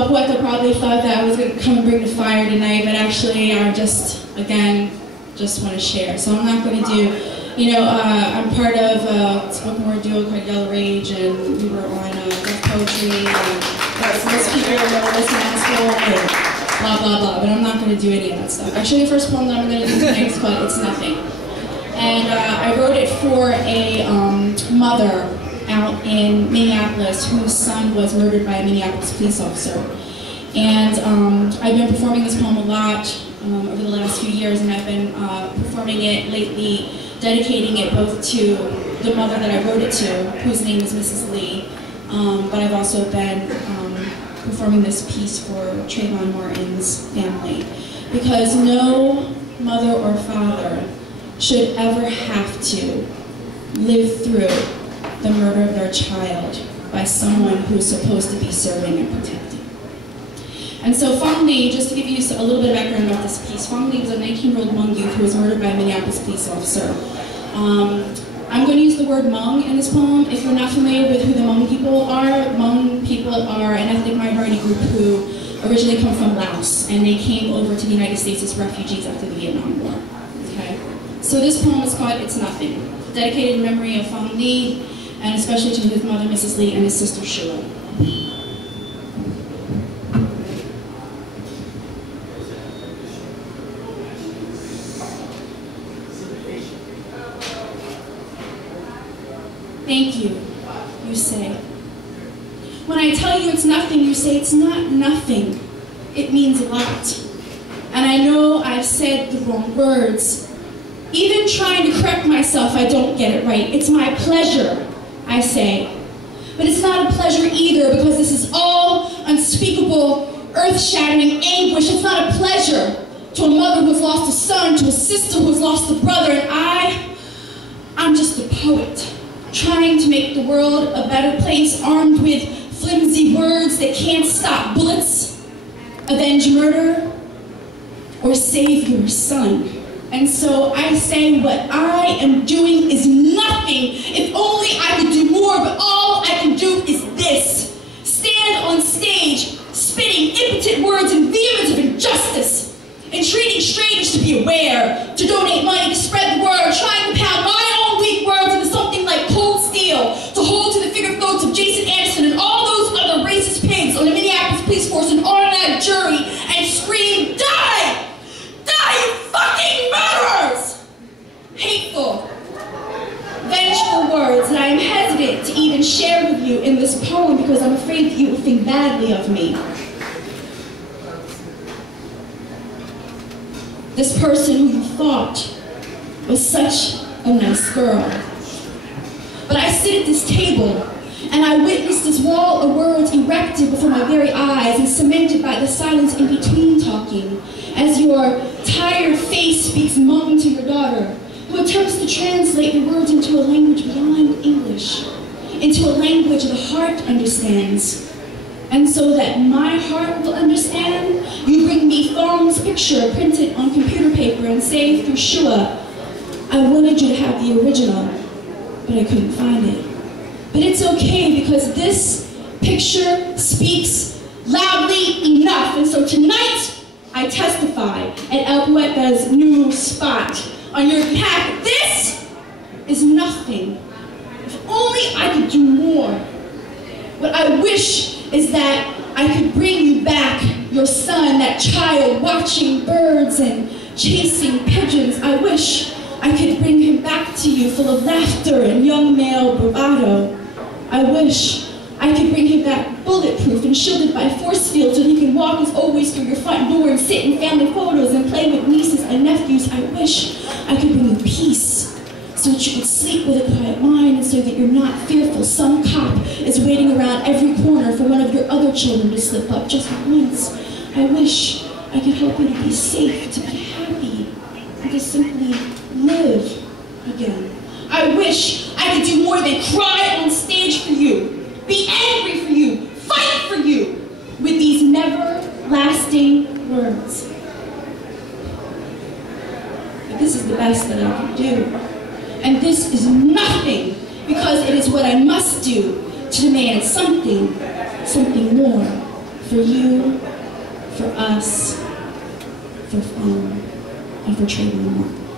El Poeta probably thought that I was going to come and bring the fire tonight, but actually I just want to share. So I'm not going to do, I'm part of a spoken word duo called Yellow Rage, and we were on Deaf Poetry, and most people know Listen Asshole, and blah, blah, blah, but I'm not going to do any of that stuff. Actually, the first poem that I'm going to do tonight is called It's Nothing. And I wrote it for a mother out in Minneapolis whose son was murdered by a Minneapolis police officer. And I've been performing this poem a lot over the last few years, and I've been performing it lately, dedicating it both to the mother that I wrote it to, whose name is Mrs. Lee, but I've also been performing this piece for Trayvon Martin's family, because no mother or father should ever have to live through the murder of their child by someone who's supposed to be serving and protecting. And so Phong Le, just to give you a little bit of background about this piece, Phong Le was a 19-year-old Hmong youth who was murdered by a Minneapolis police officer. I'm going to use the word Hmong in this poem. If you're not familiar with who the Hmong people are an ethnic minority group who originally come from Laos, and they came over to the United States as refugees after the Vietnam War. Okay? So this poem is called It's Nothing, dedicated in memory of Phong Le, and especially to his mother, Mrs. Lee, and his sister, Shua. Thank you, you say. When I tell you it's nothing, you say it's not nothing. It means a lot. And I know I've said the wrong words. Even trying to correct myself, I don't get it right. It's my pleasure, I say. But it's not a pleasure either, because this is all unspeakable, earth-shattering anguish. It's not a pleasure to a mother who's lost a son, to a sister who's lost a brother, and I'm just a poet, trying to make the world a better place, armed with flimsy words that can't stop bullets, avenge murder, or save your son. And so I say what I am doing is nothing. If only I could do more, but all I can do is this. Stand on stage, spitting impotent words and vehemence of injustice, entreating strangers to be aware, to donate money, to spread the word, trying to pound my own weak words into something like cold steel, to hold to the finger throats of Jason Anderson and all those other racist pigs on the Minneapolis police force and automatic jury, and scream, die! Die, you fucking murderers! Hateful, vengeful words that I am hesitant to even share with you in this poem because I'm afraid that you will think badly of me. This person who you thought was such a nice girl. But I sit at this table and I witness this wall of words erected before my very eyes and cemented by the silence in between talking, as your tired face speaks Hmong to your daughter, who attempts to translate the words into a language beyond English, into a language the heart understands. And so that my heart will understand, you bring me Thong's picture printed on computer paper and say through Shua, I wanted you to have the original, but I couldn't find it. But it's okay, because this picture speaks loudly enough. And so tonight, I testify at El Poeta's new spot on your behalf. This is nothing. If only I could do more. What I wish is that I could bring you back your son, that child watching birds and chasing pigeons. I wish I could bring him back to you full of laughter and young male bravado. I wish I could bring him back bulletproof and shielded by force fields so he can walk as always through your front door and sit in family photos and play with nieces and nephews. I wish I could bring you peace so that you could sleep with a quiet mind and so that you're not fearful some cop is waiting around every corner for one of your other children to slip up just once. I wish I could help you to be safe, to be happy, and to simply live again. I wish I could do more than cry on stage for you, be angry for you, fight for you, with these never-lasting words. But this is the best that I can do. And this is nothing, because it is what I must do to demand something more For you, for us, and for Trayvon Martin.